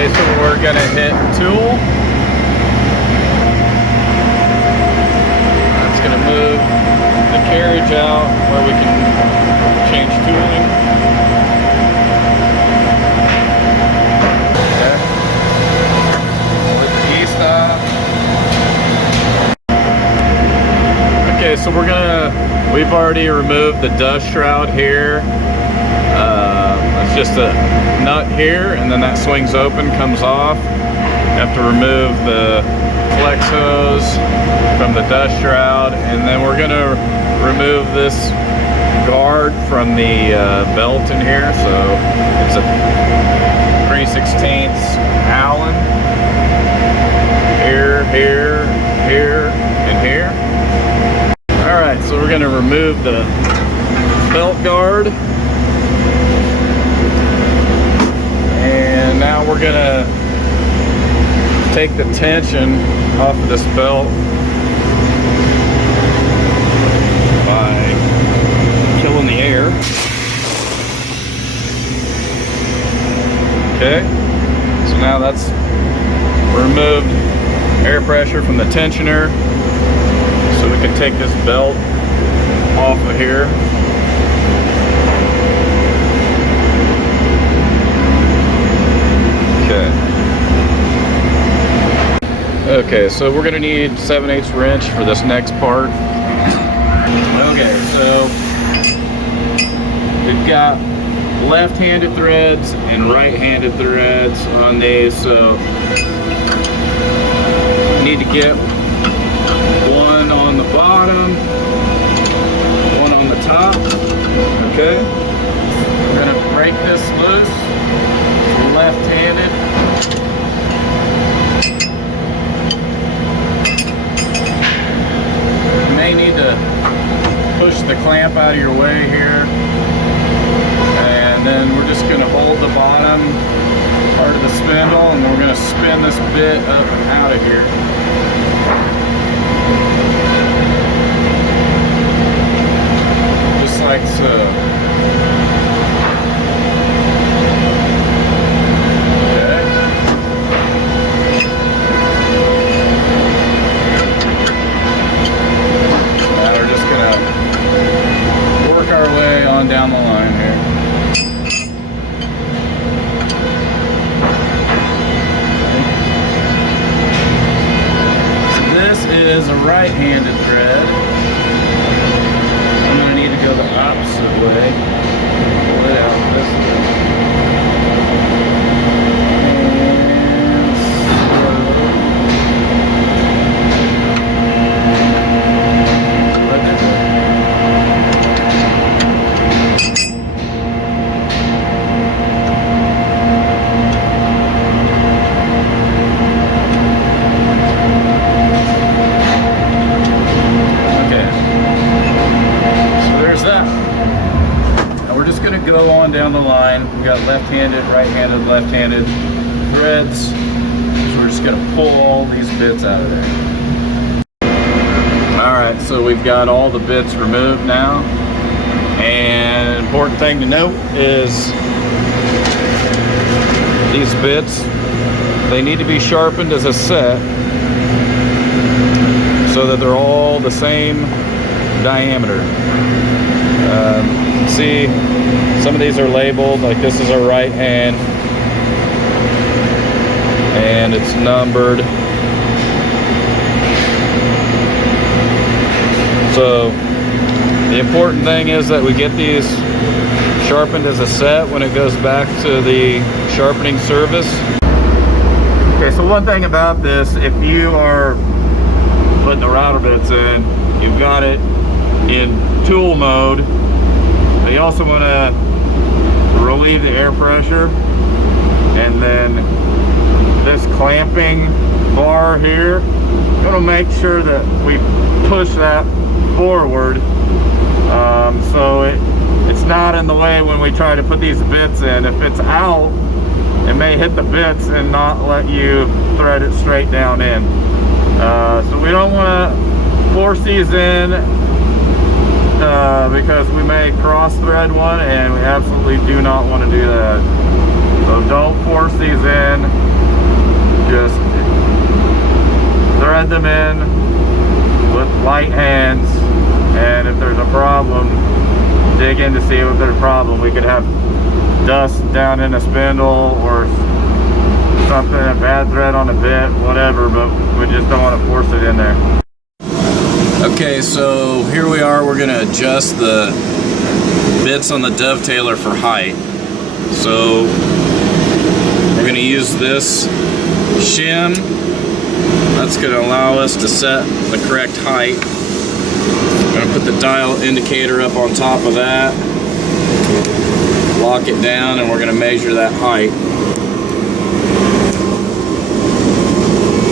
Okay, so we're gonna hit tool. That's gonna move the carriage out where we can change tooling. Okay. With the E-stop. Okay, so we've already removed the dust shroud here. It's just a nut here, and then that swings open, comes off. You have to remove the flex hose from the dust shroud, and then we're gonna remove this guard from the belt in here. So it's a 3/16 Allen. Here, here, here, and here. All right, so we're gonna remove the belt guard. And now we're gonna take the tension off of this belt by killing the air. Okay, so now that's removed air pressure from the tensioner, so we can take this belt off of here. Okay, so we're gonna need 7/8 wrench for this next part. Okay, so we've got left-handed threads and right-handed threads on these, so you need to get one on the bottom, one on the top. Okay, we're gonna break this loose, left-handed. Need to push the clamp out of your way here, and then we're just going to hold the bottom part of the spindle, and we're going to spin this bit up and out of here. Just like so. Our way on down the line here. So this is a right-handed thread. I'm going to need to go the opposite way. Pull it out this way. Go on down the line. We've got left-handed, right-handed, left-handed threads. So we're just going to pull all these bits out of there. Alright, so we've got all the bits removed now. And an important thing to note is these bits, they need to be sharpened as a set so that they're all the same diameter. See, some of these are labeled, like this is our right hand, and it's numbered. So the important thing is that we get these sharpened as a set when it goes back to the sharpening service. Okay, so one thing about this, if you are putting the router bits in, you've got it in tool mode. You also want to relieve the air pressure, and then this clamping bar here, you want to make sure that we push that forward so it's not in the way when we try to put these bits in. If it's out, it may hit the bits and not let you thread it straight down in. So we don't want to force these in because we may cross thread one, and we absolutely do not want to do that. So don't force these in. just thread them in with light hands, and if there's a problem, dig in to see if there's a problem. We could have dust down in a spindle or something, a bad thread on a bit, whatever, but we just don't want to force it in there. Okay, so here we are. We're going to adjust the bits on the Dovetailer for height. So we're going to use this shim. That's going to allow us to set the correct height. I'm going to put the dial indicator up on top of that, lock it down, and we're going to measure that height.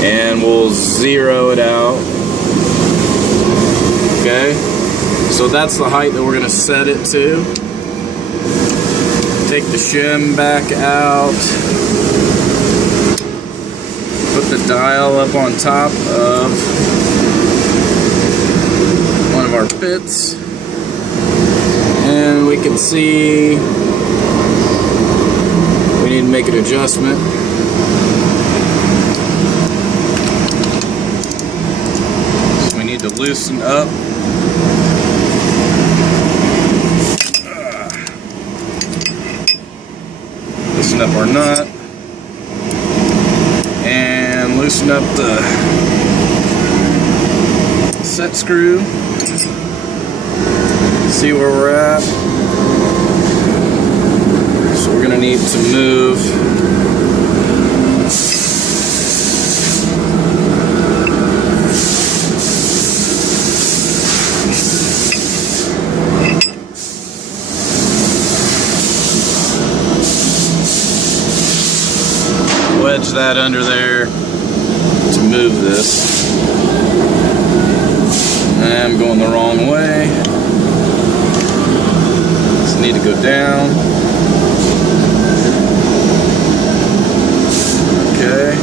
And we'll zero it out. Okay, so that's the height that we're going to set it to. Take the shim back out. Put the dial up on top of one of our bits. And we can see we need to make an adjustment. So we need to loosen up. Loosen up our nut and loosen up the set screw. See where we're at. So we're going to need to move wedge that under there to move this. I'm going the wrong way. Just need to go down. Okay.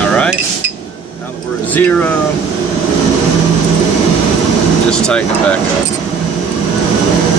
All right. Now that we're at zero, just tighten it back up.